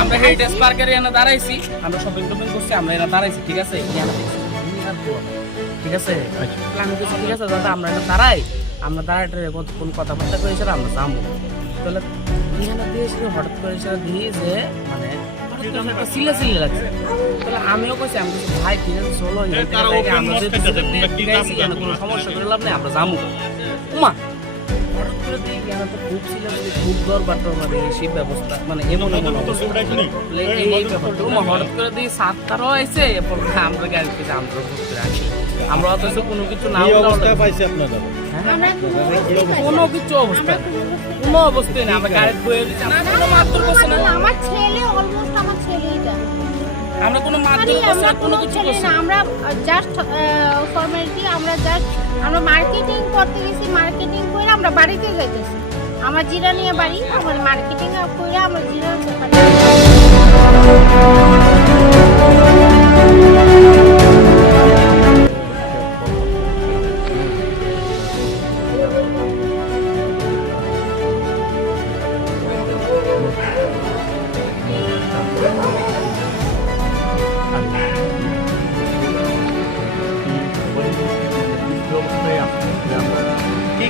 আমরা হেরিটেজ। পার্কের এখানে দাঁড়াইছি আমরা শপিং টপিং করছি আমরা এখানে দাঁড়াইছি ঠিক আছে ঠিক আছে? আমি কিছু ঠিক আছে দাদা আমরা এটা দাঁড়াই। আমরা দাঁড়াইতে কোন কথাবার্তা করেছিলাম আমরা যাব। তাহলে এখানে দিয়েছিল হঠাৎ করে দিয়ে যে মানে সিলে সিলে লাগছে। তাহলে আমিও কইছি আমি ভাই ঠিক আছে চলো আমরা সমস্যা করে লাভ নেই আমরা যাব। উমা মানে আমরা অথচ কোনো কিছু না হ্যাঁ? কোনো কিছু অবস্থা কোনো অবস্থায় না আমরা গাড়ি আমরা কোনো জাস্ট আমরা জাস্ট আমরা মার্কেটিং করতে গেছি মার্কেটিং আমরা বাড়িতে যাইতেছি। আমার জিরা নিয়ে বাড়ি আমার মার্কেটিং করে আমার জিরা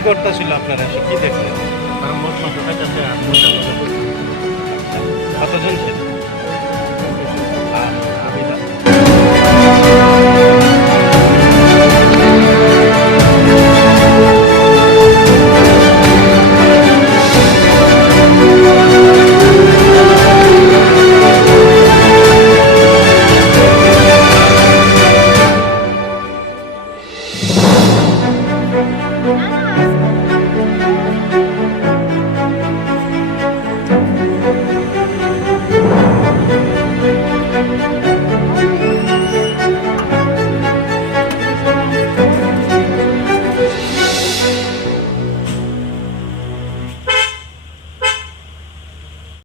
করতেছিল আপনারা কি দেখলেন? কতজন ছিল